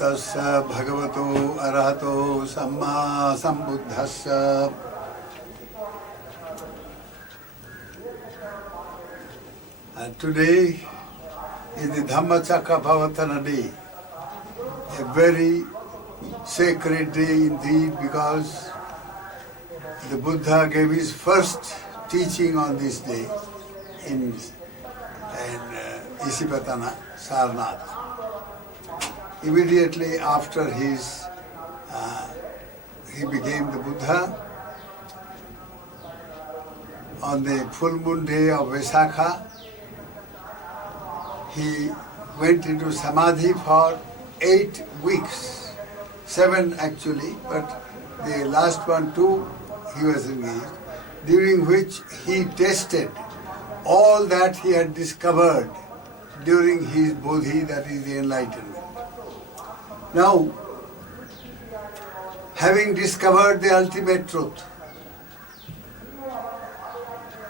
Tassa Bhagavato Arahato Samma Sambuddhassa. And today is the Dhammacakkappavattana day, a very sacred day indeed, because the Buddha gave his first teaching on this day in Isipatana, Sarnath. Immediately after he became the Buddha, on the full moon day of Vaisakha, he went into Samadhi for 8 weeks, 7 actually, but the last one too, he was engaged, during which he tested all that he had discovered during his Bodhi, that is the Enlightenment. Now, having discovered the ultimate truth,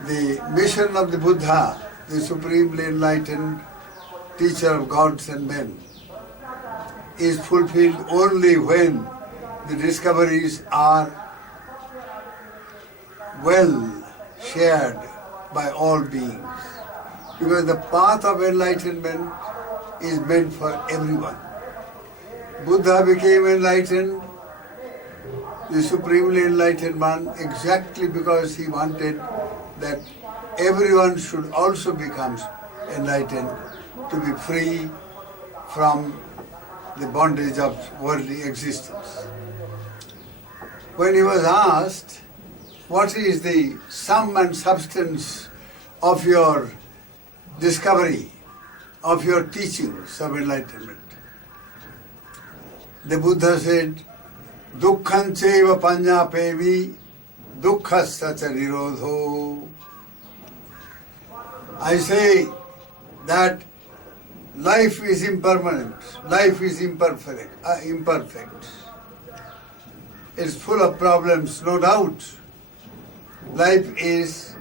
the mission of the Buddha, the supremely enlightened teacher of gods and men, is fulfilled only when the discoveries are well shared by all beings. Because the path of enlightenment is meant for everyone. Buddha became enlightened, the supremely enlightened one, exactly because he wanted that everyone should also become enlightened, to be free from the bondage of worldly existence. When he was asked, what is the sum and substance of your discovery, of your teachings of enlightenment? The Buddha said, Dukkhaṁ caiva paññāpevi dukkhassa ca nirodho. I say that life is impermanent, life is imperfect. It's full of problems, no doubt. Life is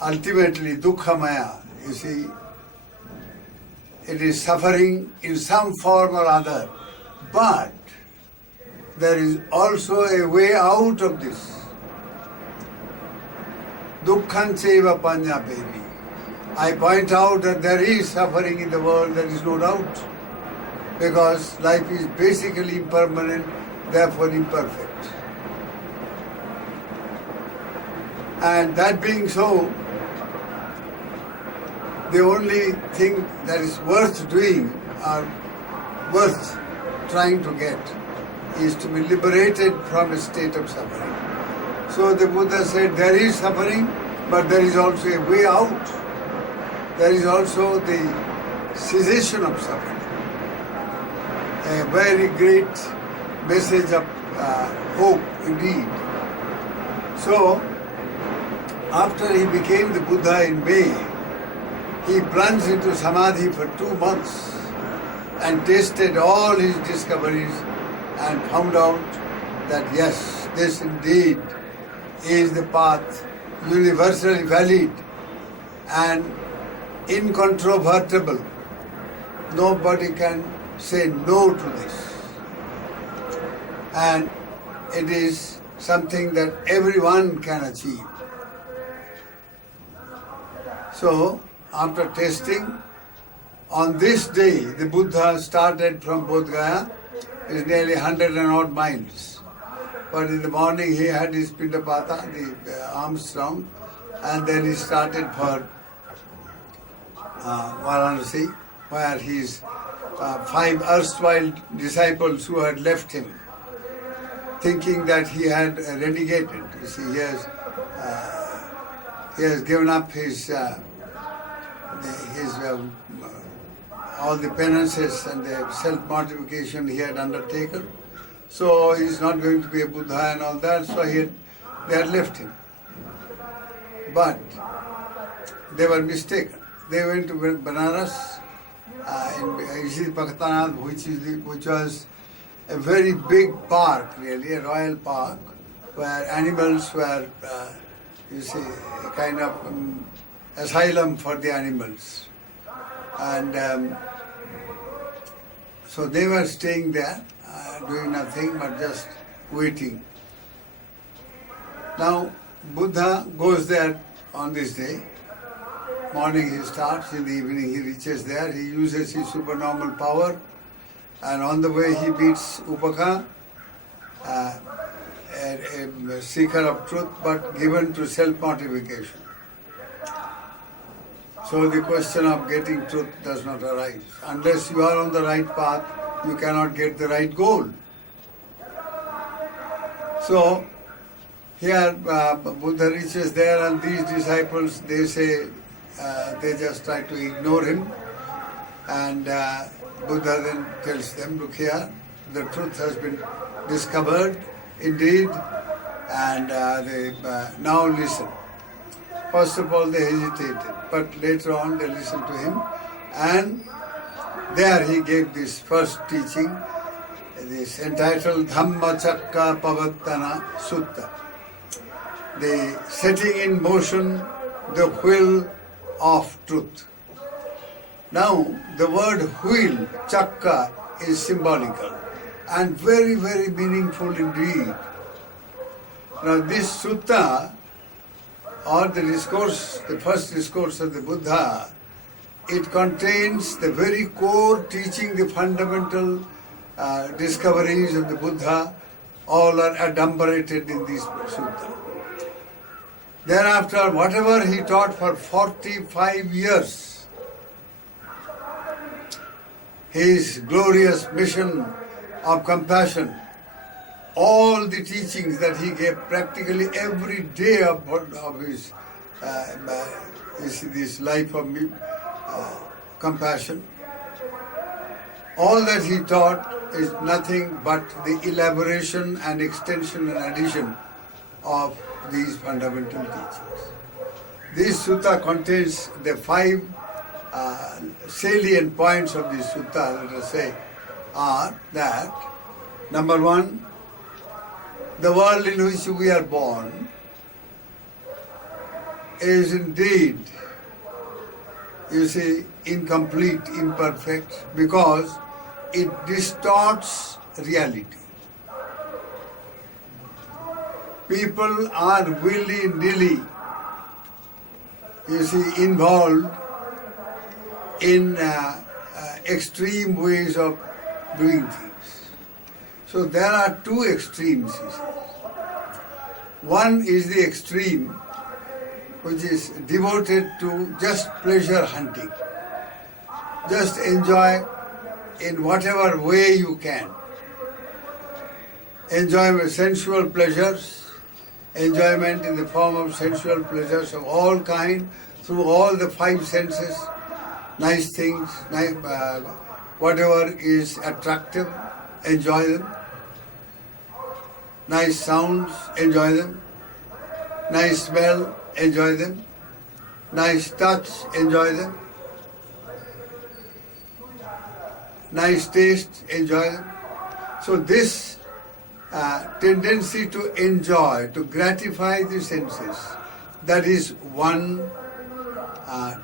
ultimately dukkhamaya, you see. It is suffering in some form or other. But there is also a way out of this. Dukkhaṁ caiva paññāpevi. I point out that there is suffering in the world, there is no doubt. Because life is basically impermanent, therefore imperfect. And that being so, the only thing that is worth doing or worth trying to get is to be liberated from a state of suffering. So the Buddha said there is suffering, but there is also a way out. There is also the cessation of suffering. A very great message of hope indeed. So, after he became the Buddha in May, he plunged into Samadhi for 2 months and tested all his discoveries and found out that yes, this indeed is the path, universally valid and incontrovertible. Nobody can say no to this. And it is something that everyone can achieve. So, after testing, on this day, the Buddha started from Bodh Gaya. It's nearly 100 and odd miles. But in the morning he had his Pindapata, the alms round, and then he started for Varanasi, where his 5 erstwhile disciples who had left him, thinking that he had renegated. You see, he has given up his all the penances and the self-mortification he had undertaken. So he is not going to be a Buddha and all that, so they had left him. But they were mistaken. They went to Banaras, in Isipatana, which was a very big park, really, a royal park, where animals were, you see, a kind of asylum for the animals. And So they were staying there, doing nothing but just waiting. Now Buddha goes there on this day. Morning he starts, in the evening he reaches there, he uses his supernormal power, and on the way he meets Upaka, a seeker of truth but given to self-mortification. So the question of getting truth does not arise. Unless you are on the right path, you cannot get the right goal. So here Buddha reaches there, and these disciples, they say, they just try to ignore him, and Buddha then tells them, look here, the truth has been discovered indeed, and they now listen. First of all they hesitated, but later on they listened to him, and there he gave this first teaching, this entitled Dhammacakkappavattana Sutta, the setting in motion the wheel of truth. Now the word wheel, chakka, is symbolical and very, very meaningful indeed. Now this sutta, or the discourse, the first discourse of the Buddha, it contains the very core teaching, the fundamental discoveries of the Buddha, all are adumbrated in this sutta. Thereafter, whatever he taught for 45 years, his glorious mission of compassion, all the teachings that he gave practically every day of his this life of compassion, all that he taught is nothing but the elaboration and extension and addition of these fundamental teachings. This sutta contains the 5 salient points of this sutta, let us say, are that, number 1, the world in which we are born is indeed, you see, incomplete, imperfect, because it distorts reality. People are willy-nilly, you see, involved in extreme ways of doing things. So there are 2 extremes, you see. One is the extreme which is devoted to just pleasure hunting. Just enjoy in whatever way you can. Enjoy sensual pleasures, enjoyment in the form of sensual pleasures of all kind, through all the 5 senses, nice things, whatever is attractive, enjoy them. Nice sounds, enjoy them. Nice smell, enjoy them. Nice touch, enjoy them. Nice taste, enjoy them. So this tendency to enjoy, to gratify the senses, that is one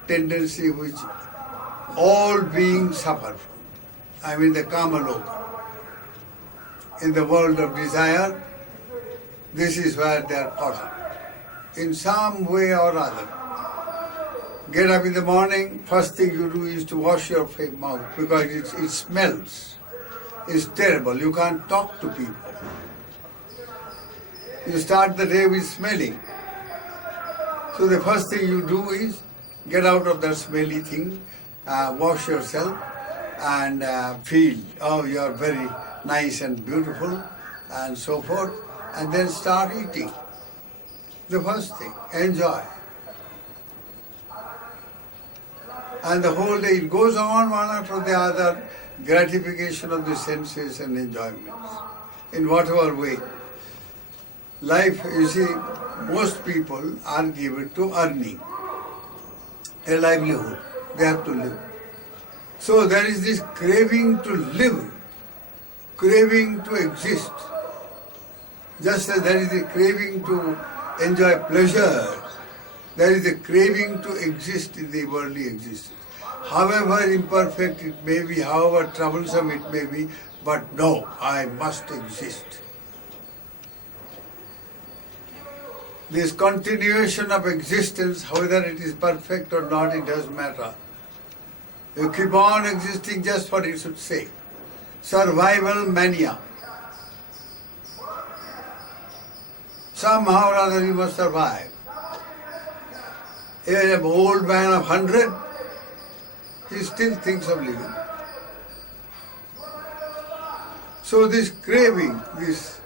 tendency which all beings suffer from. I mean the Kamaloka. In the world of desire, this is where they are caught up. In some way or other. Get up in the morning, first thing you do is to wash your mouth because it smells. It's terrible. You can't talk to people. You start the day with smelling. So the first thing you do is get out of that smelly thing, wash yourself and feel, oh, you are very nice and beautiful and so forth, and then start eating. The first thing, enjoy. And the whole day it goes on one after the other, gratification of the senses and enjoyments, in whatever way. Life, you see, most people are given to earning a livelihood. They have to live. So there is this craving to live, craving to exist. Just as there is a craving to enjoy pleasure, there is a craving to exist in the worldly existence. however imperfect it may be, however troublesome it may be, but no, I must exist. This continuation of existence, whether it is perfect or not, it doesn't matter. You keep on existing just for its sake. Survival mania. Somehow or other you must survive. Even an old man of 100, he still thinks of living. So this craving, this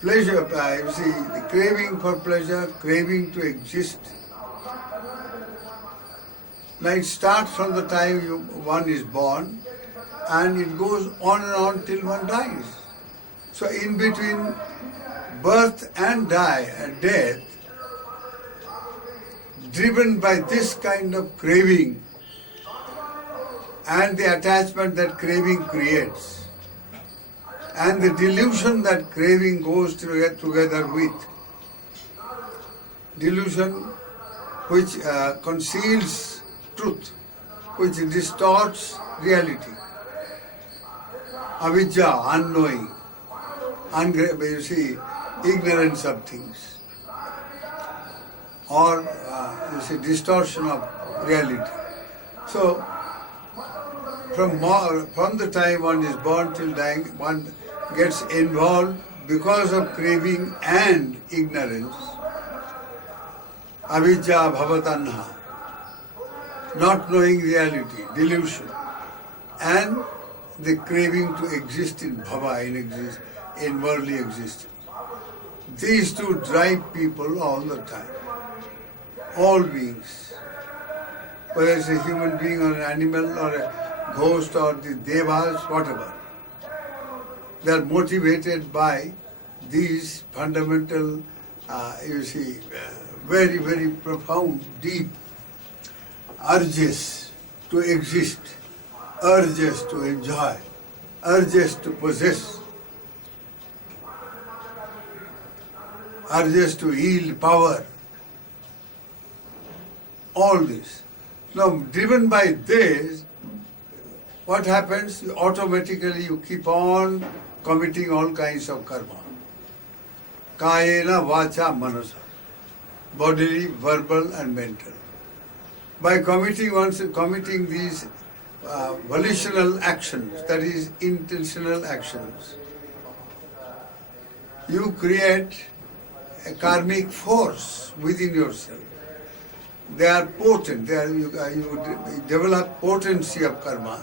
pleasure, you see, the craving for pleasure, craving to exist, now it starts from the time one is born and it goes on till one dies. So in between birth and death, driven by this kind of craving and the attachment that craving creates, and the delusion that craving goes together with, delusion which conceals truth, which distorts reality. Avidya, unknowing, you see, ignorance of things, or you see, distortion of reality. So, from the time one is born till dying, one gets involved because of craving and ignorance. Avidya bhavatanha, not knowing reality, delusion, and the craving to exist in bhava, in worldly existence. These two drive people all the time, all beings, whether it's a human being or an animal or a ghost or the devas, whatever. They are motivated by these fundamental, very, very profound, deep urges to exist, urges to enjoy, urges to possess, urges to yield power. All this. Now, driven by this, what happens? Automatically you keep on committing all kinds of karma. Kayena, vacha, manasa. Bodily, verbal and mental. By committing these volitional actions, that is intentional actions, you create a karmic force within yourself. They are potent, you develop potency of karma,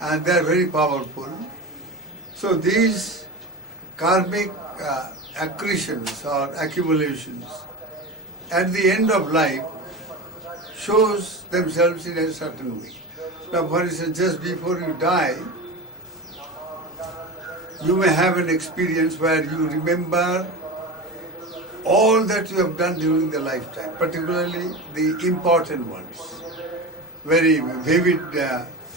and they are very powerful. So these karmic accretions or accumulations at the end of life shows themselves in a certain way. Now, for instance, just before you die, you may have an experience where you remember all that you have done during the lifetime, particularly the important ones, very vivid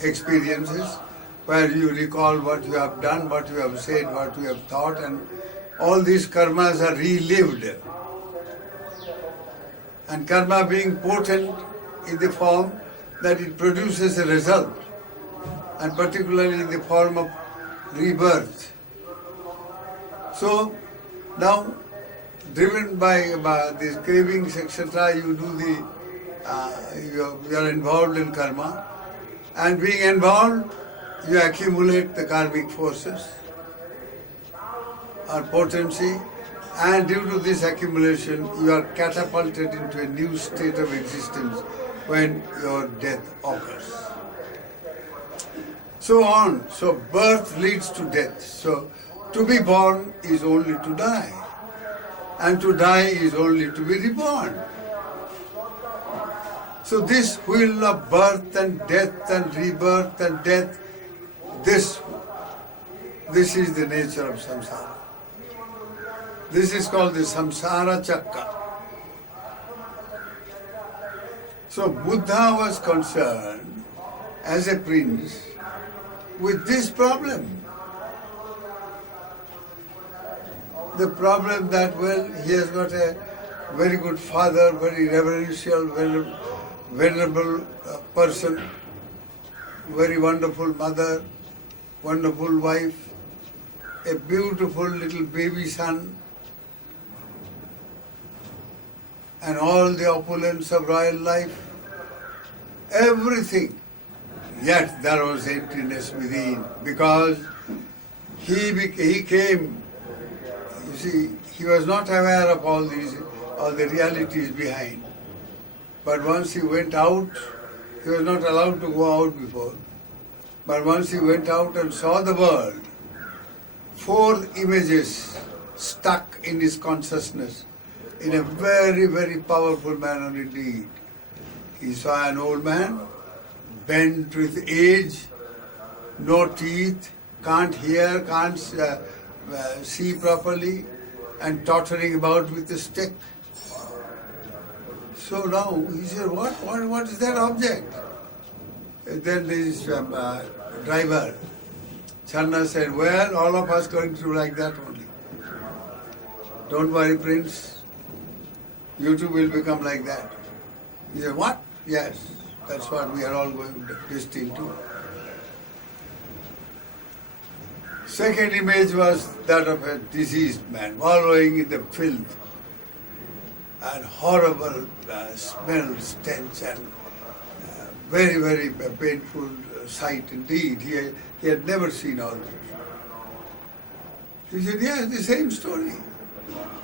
experiences where you recall what you have done, what you have said, what you have thought, and all these karmas are relived. And karma being potent in the form that it produces a result, and particularly in the form of rebirth. So now, driven by these cravings, etc., you are involved in karma, and being involved, you accumulate the karmic forces or potency, and due to this accumulation, you are catapulted into a new state of existence when your death occurs. So on. So birth leads to death. So to be born is only to die, and to die is only to be reborn. So this wheel of birth and death and rebirth and death, this is the nature of samsara. This is called the samsara chakka. So Buddha was concerned as a prince with this problem. The problem that, well, he has got a very good father, very reverential, venerable person, very wonderful mother, wonderful wife, a beautiful little baby son, and all the opulence of royal life, everything. Yet there was emptiness within, because he came, you see, he was not aware of all the realities behind. But once he went out, he was not allowed to go out before. But once he went out and saw the world, 4 images stuck in his consciousness in a very, very powerful manner indeed. He saw an old man, bent with age, no teeth, can't hear, can't see properly, and tottering about with a stick. So now he said, what is that object? And then this driver, Channa, said, well, all of us going through like that only. Don't worry, Prince, you too will become like that. He said, what? Yes, that's what we are all going destined to. Second image was that of a diseased man, wallowing in the filth and horrible smell, stench, and very, very painful sight indeed. He had never seen all this. He said, yes, the same story.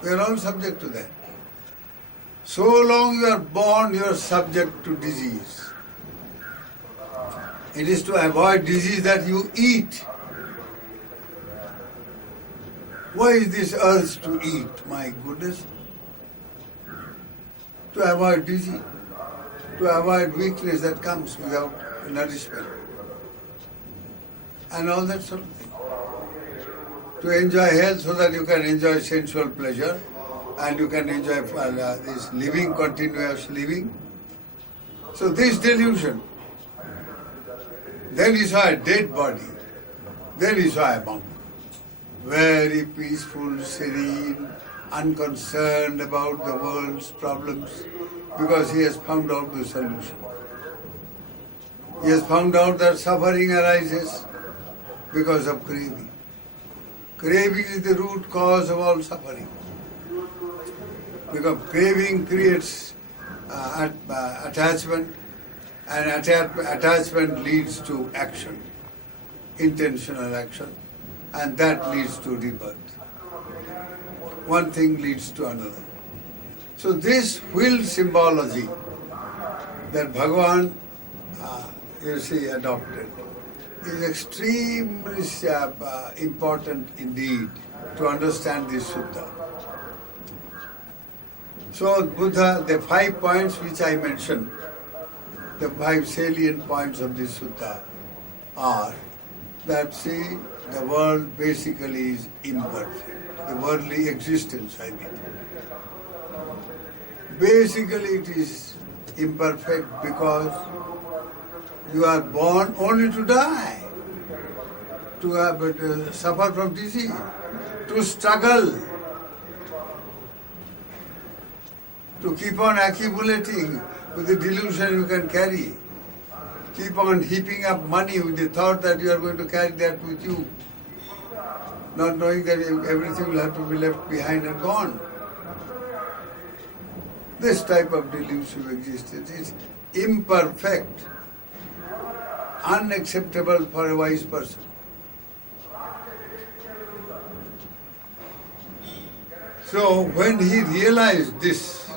We are all subject to that. So long you are born, you are subject to disease. It is to avoid disease that you eat. Why is this urge to eat? My goodness. To avoid disease, to avoid weakness that comes without nourishment, and all that sort of thing. To enjoy health so that you can enjoy sensual pleasure and you can enjoy this living, continuous living. So this delusion. Then he saw a dead body. Then he saw a monk. Very peaceful, serene, unconcerned about the world's problems, because he has found out the solution. He has found out that suffering arises because of craving. Craving is the root cause of all suffering. Because craving creates attachment, and attachment leads to action, intentional action, and that leads to rebirth. One thing leads to another. So this will symbology that Bhagavan, adopted is extremely important indeed to understand this sutta. So Buddha, the 5 points which I mentioned, the 5 salient points of this sutta are that, see, the world basically is imperfect. The worldly existence, I mean. Basically it is imperfect because you are born only to die, to suffer from disease, to struggle, to keep on accumulating with the delusion you can carry. Keep on heaping up money with the thought that you are going to carry that with you, not knowing that everything will have to be left behind and gone. This type of delusive existence is imperfect, unacceptable for a wise person. So when he realized this,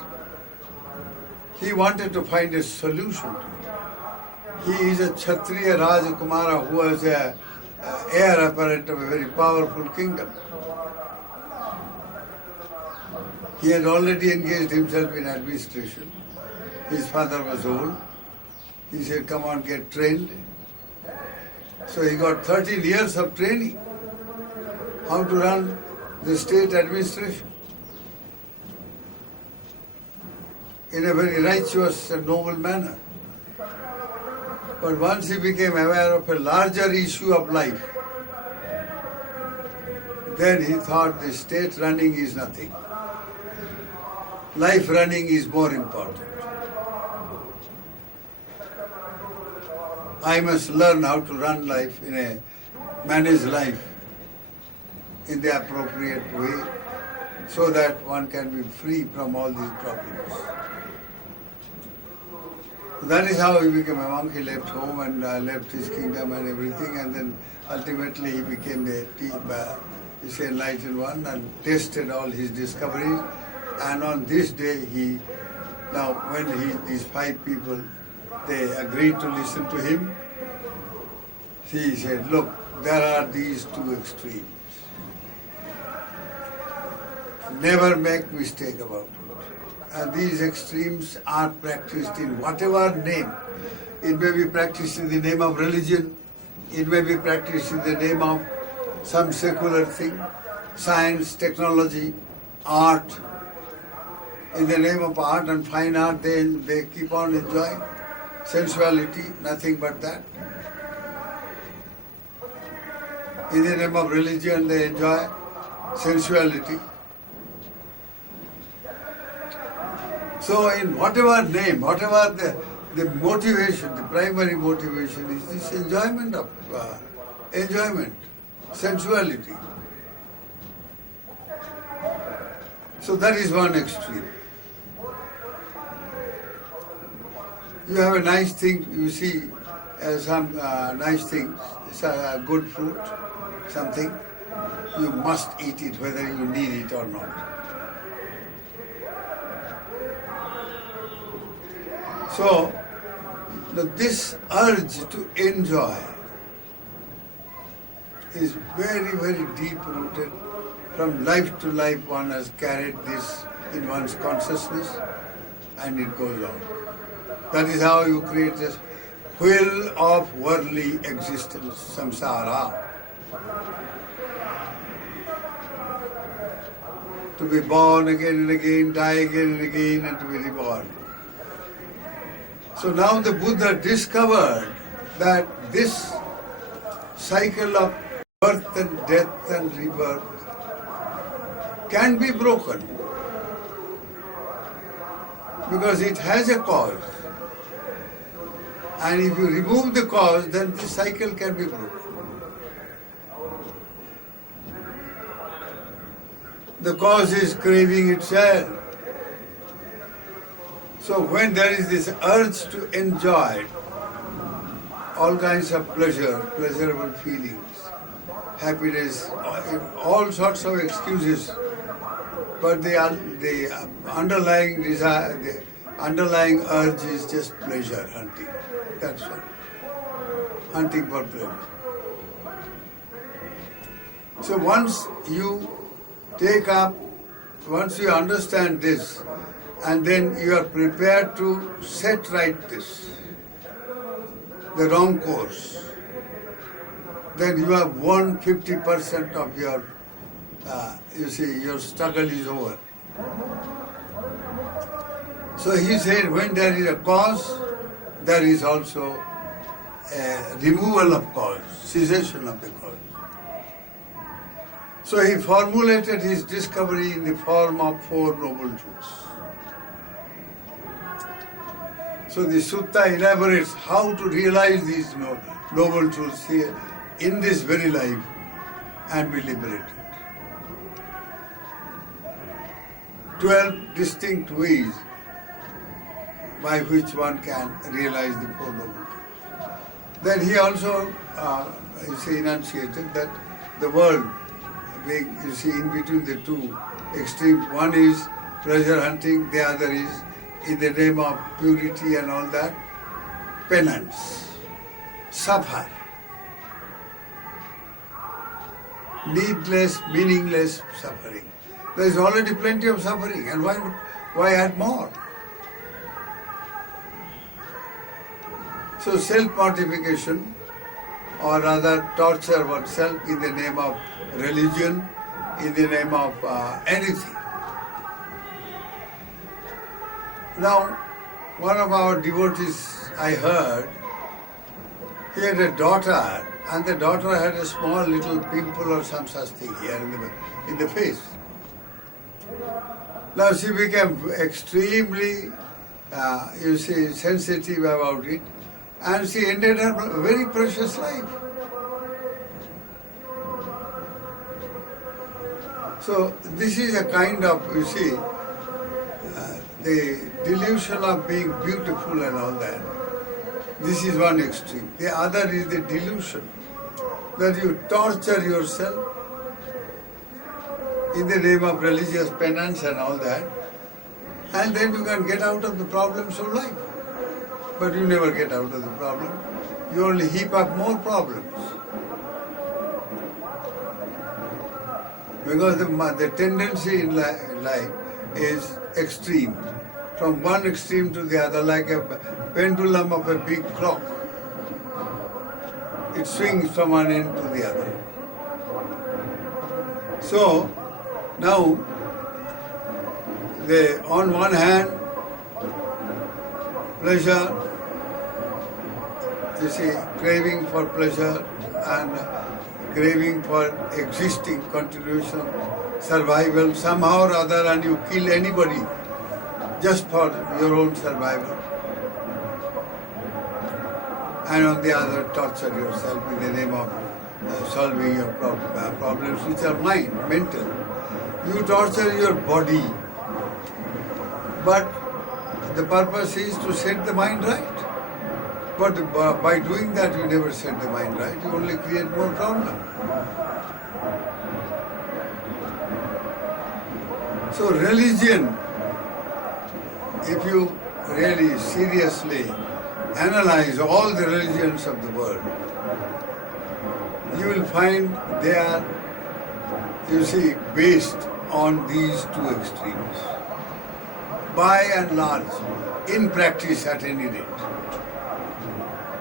he wanted to find a solution to it. He is a Kshatriya Rajakumara who was an heir apparent of a very powerful kingdom. He had already engaged himself in administration. His father was old. He said, come on, get trained. So he got 13 years of training how to run the state administration in a very righteous and noble manner. But once he became aware of a larger issue of life, then he thought the state running is nothing. Life running is more important. I must learn how to run life manage life in the appropriate way so that one can be free from all these problems. That is how he became a monk. He left home and left his kingdom and everything, and then ultimately he became the enlightened one and tested all his discoveries. And on this day, these 5 people, they agreed to listen to him. He said, look, there are these 2 extremes. Never make mistake about it. And these extremes are practiced in whatever name. It may be practiced in the name of religion, it may be practiced in the name of some secular thing, science, technology, art. In the name of art and fine art, they keep on enjoying sensuality, nothing but that. In the name of religion, they enjoy sensuality. So in whatever name, whatever the motivation, the primary motivation is this enjoyment of sensuality. So that is one extreme. You have a nice thing, you see some nice things, good fruit, something, you must eat it whether you need it or not. So, this urge to enjoy is very, very deep-rooted. From life to life one has carried this in one's consciousness and it goes on. That is how you create this wheel of worldly existence, samsara. To be born again and again, die again and again, and to be reborn. So now the Buddha discovered that this cycle of birth and death and rebirth can be broken because it has a cause. And if you remove the cause, then the cycle can be broken. The cause is craving itself. So when there is this urge to enjoy all kinds of pleasurable feelings, happiness, all sorts of excuses, but the underlying desire, the underlying urge is just pleasure hunting. That's all. Hunting for pleasure. So once you understand this, and then you are prepared to set right the wrong course, then you have won 50% of your, your struggle is over. So he said, when there is a cause, there is also a removal of cause, cessation of the cause. So he formulated his discovery in the form of 4 noble truths. So the sutta elaborates how to realize these noble truths here in this very life and be liberated. 12 distinct ways by which one can realize the 4 noble truths. Then he also enunciated that the world being, in between the 2 extremes, one is pleasure hunting, the other is, in the name of purity and all that, penance, suffer, needless, meaningless suffering. There is already plenty of suffering, and why add more? So self-mortification, or rather torture oneself in the name of religion, in the name of anything. Now, one of our devotees, I heard, he had a daughter, and the daughter had a small little pimple or some such thing here in the face. Now she became extremely, sensitive about it, and she ended her very precious life. So this is a kind of, you see, the delusion of being beautiful and all that. This is one extreme. The other is the delusion that you torture yourself in the name of religious penance and all that, and then you can get out of the problems of life. But you never get out of the problem. You only heap up more problems. Because the tendency in life is extreme. From one extreme to the other, like a pendulum of a big clock. It swings from one end to the other. So, now, on one hand, pleasure, you see, craving for pleasure and craving for existing, continuation, survival, somehow or other, and you kill anybody just for your own survival. And on the other, torture yourself in the name of solving your problems which are mental. You torture your body, but the purpose is to set the mind right. But by doing that, you never set the mind right. You only create more problems. So religion, if you really seriously analyze all the religions of the world, you will find they are, you see, based on these two extremes. By and large, in practice at any rate.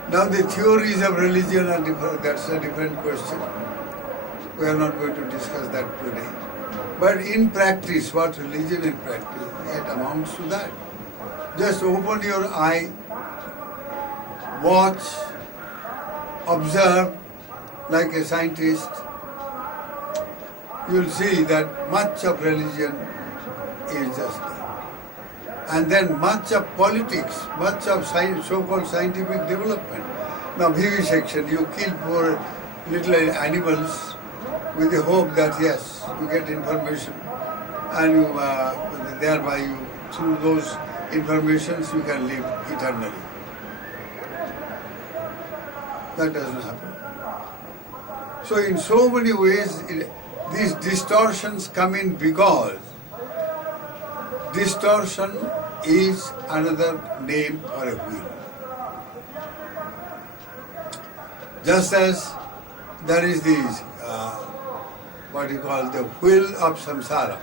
Now the theories of religion are different, that's a different question. We are not going to discuss that today. But in practice, what religion in practice, it amounts to that. Just open your eye, watch, observe like a scientist. You'll see that much of religion is just that. And then much of politics, much of so-called scientific development. Now vivisection, you kill poor little animals with the hope that yes, you get information and you, thereby you, through those informations you can live eternally. That doesn't happen. So in so many ways, these distortions come in because distortion is another name for a wheel. Just as there is this, what you call the wheel of samsara,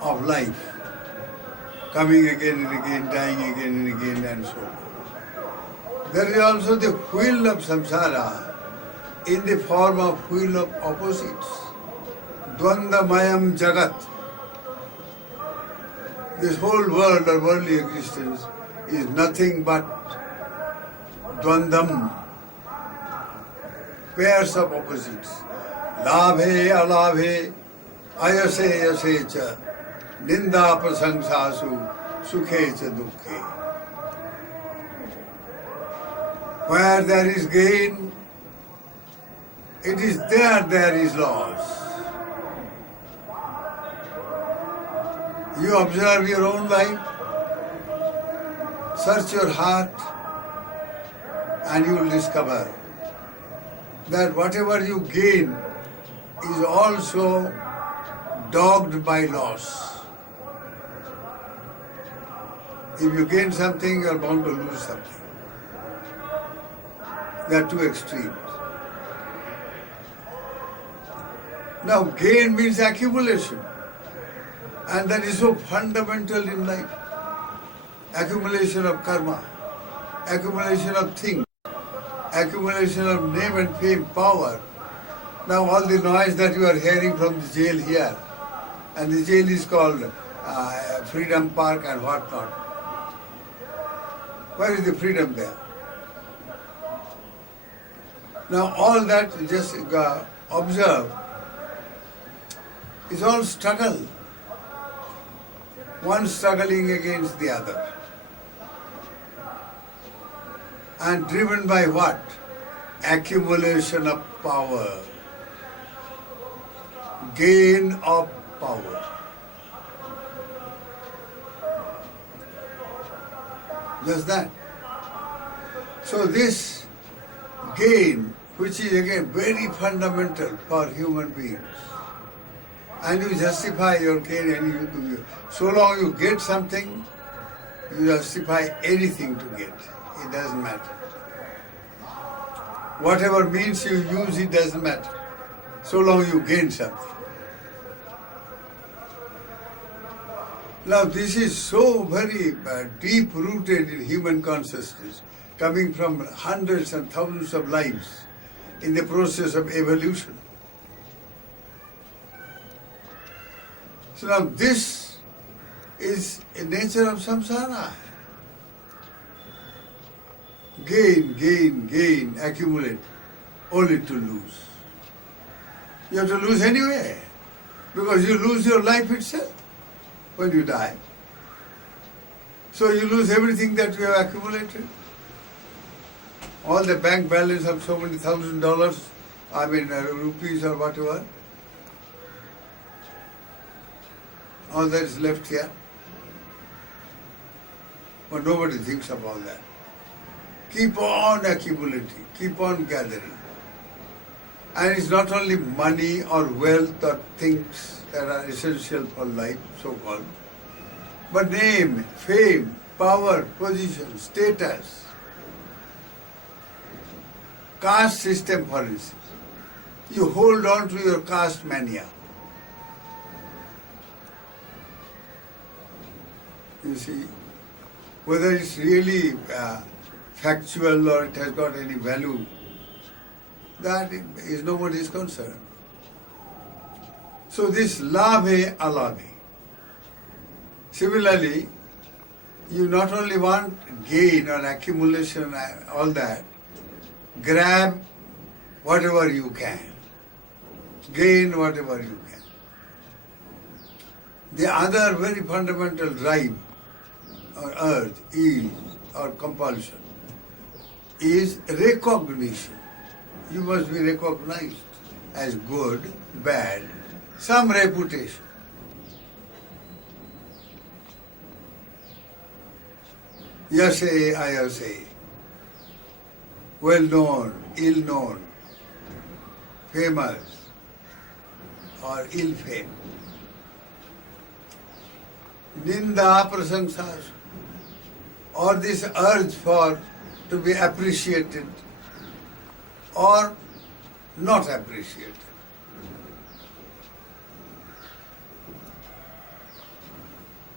of life, coming again and again, dying again and again, and so on. There is also the wheel of samsara in the form of wheel of opposites, dvandamayam jagat. This whole world or worldly existence is nothing but dvandam, pairs of opposites. Labhe alabhe, ayase yase cha, ninda prasangsasu, sukhe cha dukhe. Where there is gain, it is there is loss. You observe your own life, search your heart, and you will discover that whatever you gain is also dogged by loss. If you gain something, you are bound to lose something. There are two extremes. Now, gain means accumulation. And that is so fundamental in life. Accumulation of karma, accumulation of things, accumulation of name and fame, power. Now all the noise that you are hearing from the jail here, and the jail is called Freedom Park and whatnot. Where is the freedom there? Now all that, just observe, is all struggle. One struggling against the other. and driven by what? Accumulation of power, gain of power. Just that. So this gain, which is again very fundamental for human beings, and you justify your gain, and so long you get something, you justify anything to get. It doesn't matter. Whatever means you use, it doesn't matter. So long you gain something. Now this is so very deep rooted in human consciousness, coming from hundreds and thousands of lives in the process of evolution. So now this is a nature of samsara. Gain, gain, gain, accumulate, only to lose. You have to lose anyway, because you lose your life itself when you die. So you lose everything that you have accumulated. All the bank balance of so many $1,000, rupees or whatever, all that is left here. But nobody thinks of all that. Keep on accumulating, keep on gathering. And it's not only money or wealth or things that are essential for life, so-called, but name, fame, power, position, status, caste system, for instance. You hold on to your caste mania. You see, whether it's really factual or it has got any value, that is nobody's concern. So this labhe alabhe. Similarly, you not only want gain or accumulation, all that, grab whatever you can, gain whatever you can. The other very fundamental drive or urge is, or compulsion, is recognition. You must be recognized as good, bad, some reputation. Yase, ayase, well known, ill known, famous or ill fame. Ninda, prasamsa, or this urge to be appreciated or not appreciated.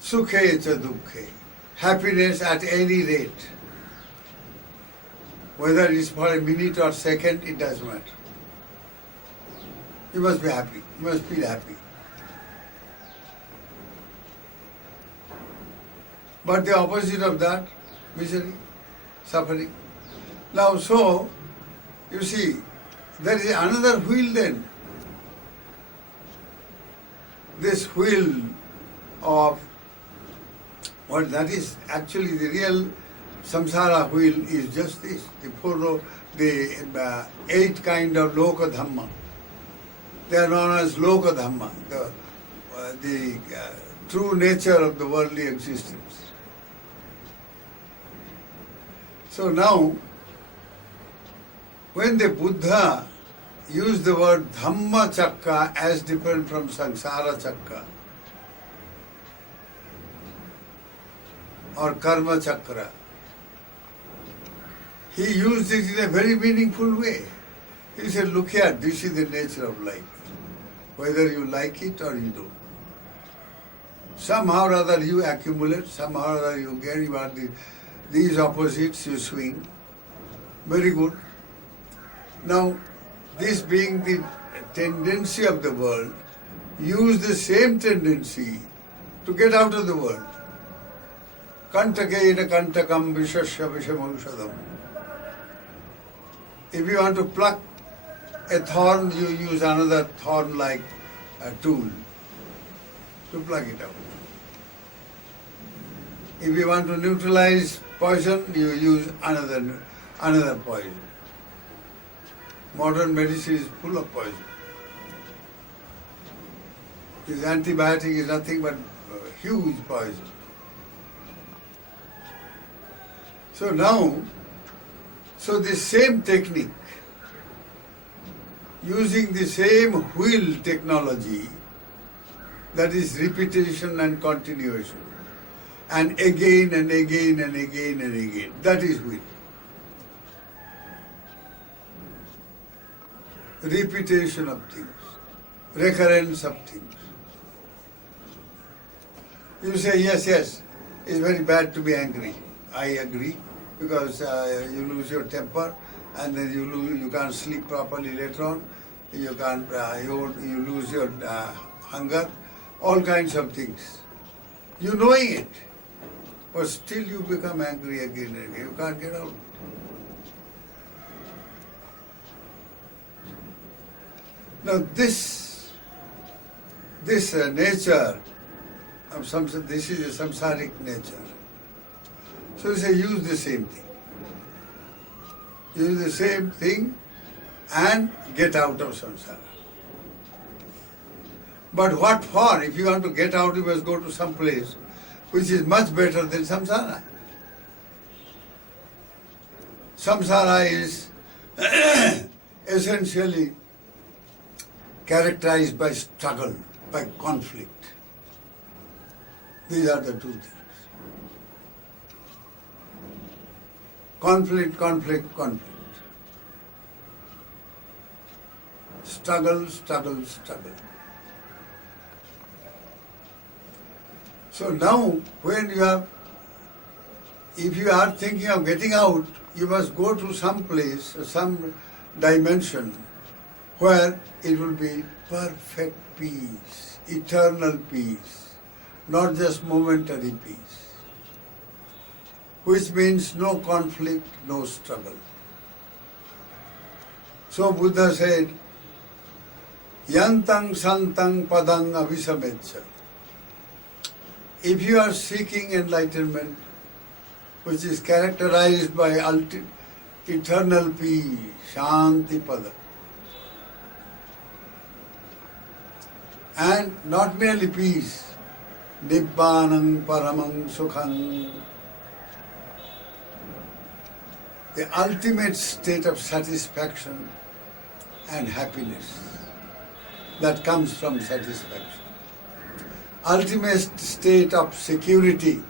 Sukhe cha dukhe, happiness at any rate. Whether it is for a minute or second, it doesn't matter. You must be happy, you must feel happy. But the opposite of that, misery, suffering. Now so, you see, there is another wheel then. This wheel of, well, that is actually the real samsara wheel is just this. The 8 kind of loka dhamma. They are known as loka dhamma, the true nature of the worldly existence. So now, when the Buddha used the word Dhammacakka as different from Sansara Chakra or Karma Chakra, he used it in a very meaningful way. He said, look here, this is the nature of life, whether you like it or you don't. Somehow or other you accumulate, somehow or other you get, you are these opposites you swing. Very good. Now, this being the tendency of the world, use the same tendency to get out of the world. Kantakena kantakam vishasya vishamaushadam. If you want to pluck a thorn, you use another thorn-like tool to pluck it out. If you want to neutralize poison, you use another poison. Modern medicine is full of poison. This antibiotic is nothing but huge poison. So now, this same technique, using the same wheel technology, that is repetition and continuation, and again and again and again and again, that is wheel. Repetition of things, recurrence of things. You say, yes, it's very bad to be angry. I agree, because you lose your temper, and then you can't sleep properly later on. You can't. You lose your hunger. All kinds of things. You knowing it, but still you become angry again and again. You can't get out. Now this nature of samsara, this is a samsaric nature. So you say, use the same thing. Use the same thing and get out of samsara. But what for? If you want to get out, you must go to some place which is much better than samsara. Samsara is essentially characterized by struggle, by conflict. These are the two things. Conflict. Struggle. So now, if you are thinking of getting out, you must go to some place, some dimension, where it will be perfect peace, eternal peace, not just momentary peace, which means no conflict, no struggle. So Buddha said, Yantang santang padang avisamecha. If you are seeking enlightenment, which is characterized by eternal peace, shanti pada, and not merely peace, nibbanang paramang sukhang, the ultimate state of satisfaction and happiness that comes from satisfaction. Ultimate state of security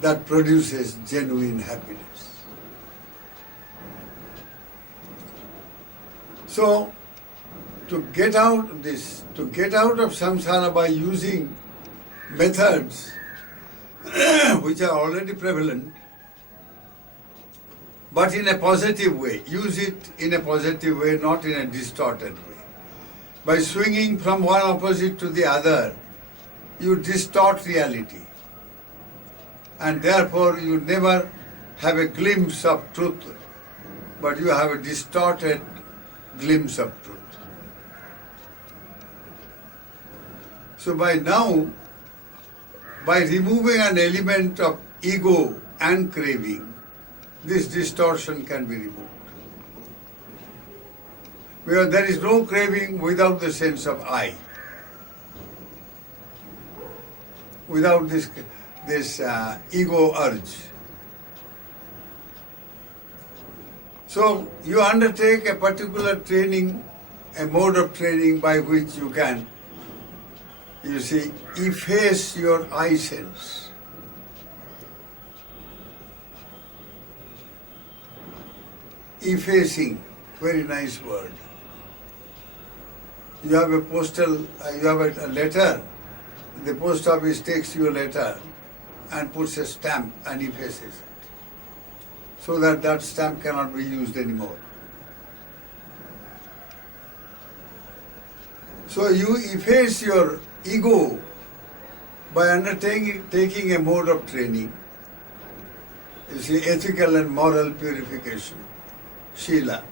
that produces genuine happiness. So, to get out of samsara by using methods which are already prevalent, but in a positive way. Use it in a positive way, not in a distorted way. By swinging from one opposite to the other, you distort reality. And therefore you never have a glimpse of truth, but you have a distorted glimpse of truth. So by removing an element of ego and craving, this distortion can be removed. Because there is no craving without the sense of I. Without this ego urge. So you undertake a particular training, a mode of training by which you can, efface your I sense. Effacing, very nice word. You have a letter, the post office takes your letter and puts a stamp and effaces it, so that stamp cannot be used anymore. So you efface your ego by undertaking a mode of training, ethical and moral purification, Shila.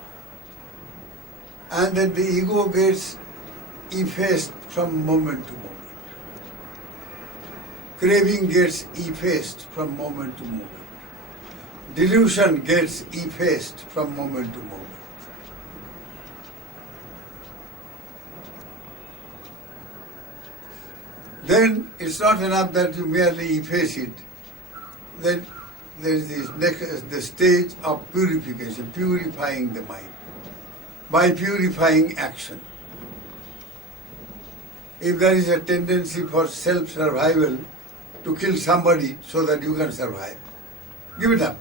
And then the ego gets effaced from moment to moment. Craving gets effaced from moment to moment. delusion gets effaced from moment to moment. Then it's not enough that you merely efface it. Then there is the stage of purification, purifying the mind by purifying action. If there is a tendency for self-survival to kill somebody so that you can survive, give it up.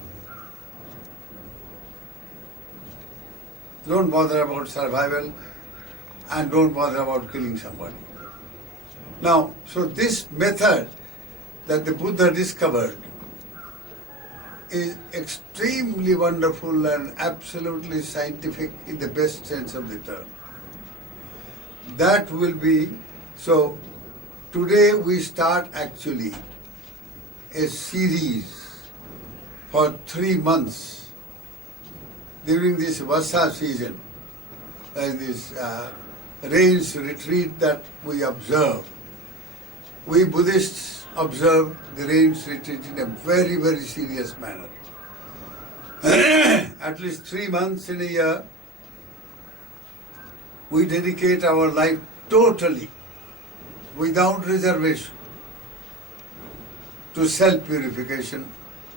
Don't bother about survival and don't bother about killing somebody. Now, so this method that the Buddha discovered is extremely wonderful and absolutely scientific in the best sense of the term. That will be, so today we start actually a series for 3 months during this Vasa season, this rains retreat that we observe. We Buddhists observe the rains retreat in a very, very serious manner. At least 3 months in a year, we dedicate our life totally, without reservation, to self-purification,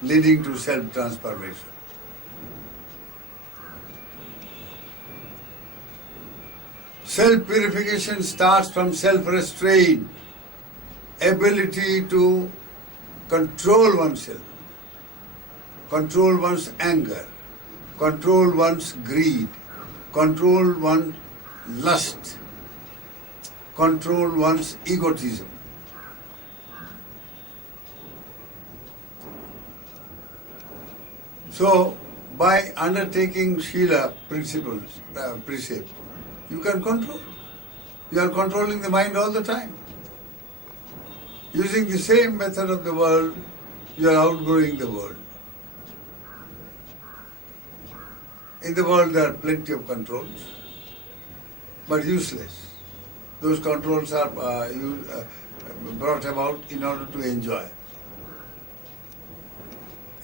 leading to self-transformation. Self-purification starts from self-restraint, ability to control oneself, control one's anger, control one's greed, control one's lust, control one's egotism. So, by undertaking Shila principles, precepts, you can control. You are controlling the mind all the time. Using the same method of the world, you are outgrowing the world. In the world there are plenty of controls, but useless. Those controls are brought about in order to enjoy,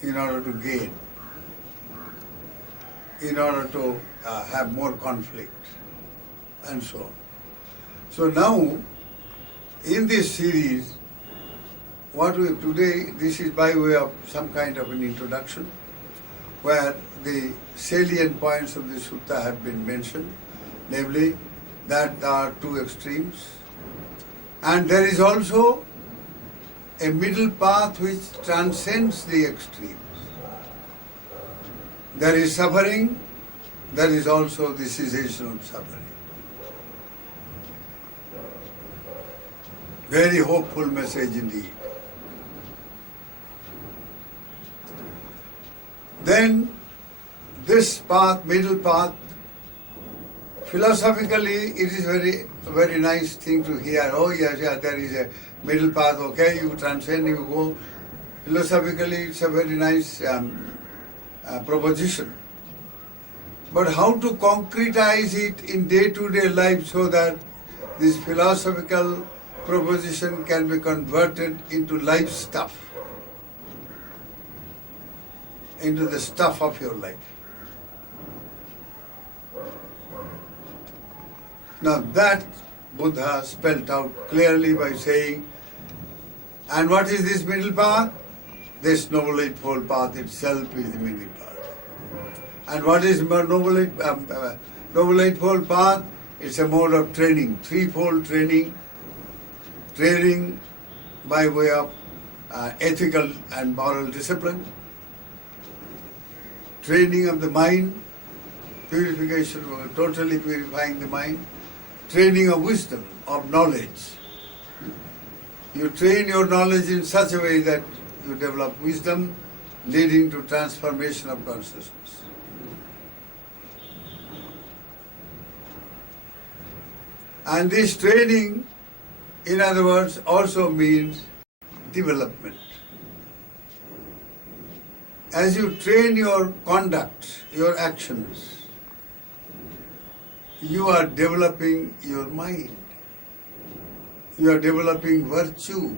in order to gain, in order to have more conflict, and so on. So now, in this series, what we today, this is by way of some kind of an introduction, where the salient points of the sutta have been mentioned, namely that there are two extremes, and there is also a middle path which transcends the extremes. There is suffering, there is also the cessation of suffering. Very hopeful message indeed. Then this path, middle path, philosophically it is very nice thing to hear. Oh yes, there is a middle path, okay, you transcend, you go. Philosophically it's a very nice proposition. But how to concretize it in day-to-day life so that this philosophical proposition can be converted into life stuff, into the stuff of your life. Now that Buddha spelt out clearly by saying, and what is this middle path? This Noble Eightfold Path itself is the middle path. And what is Noble Eightfold Path? It's a mode of training, threefold training. Training by way of ethical and moral discipline, training of the mind, purification, totally purifying the mind, training of wisdom, of knowledge. You train your knowledge in such a way that you develop wisdom, leading to transformation of consciousness. And this training, in other words, also means development. As you train your conduct, your actions, you are developing your mind. You are developing virtue.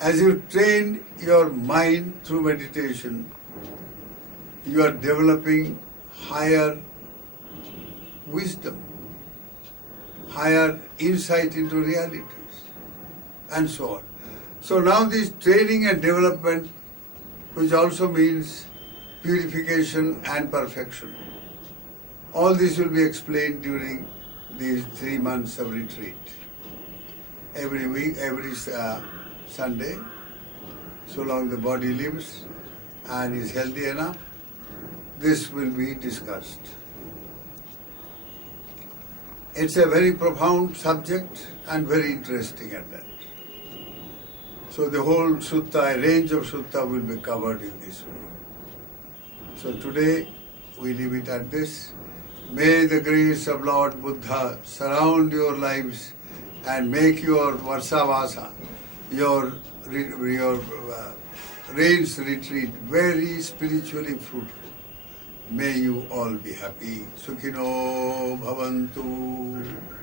As you train your mind through meditation, you are developing higher wisdom, higher insight into realities, and so on. So now this training and development, which also means purification and perfection, all this will be explained during these 3 months of retreat. Every week, every Sunday, so long the body lives and is healthy enough, this will be discussed. It's a very profound subject and very interesting at that. So the whole sutta, a range of sutta will be covered in this way. So today we leave it at this. May the grace of Lord Buddha surround your lives and make your Varsavasa, your rains retreat very spiritually fruitful. May you all be happy. Sukhino bhavantu.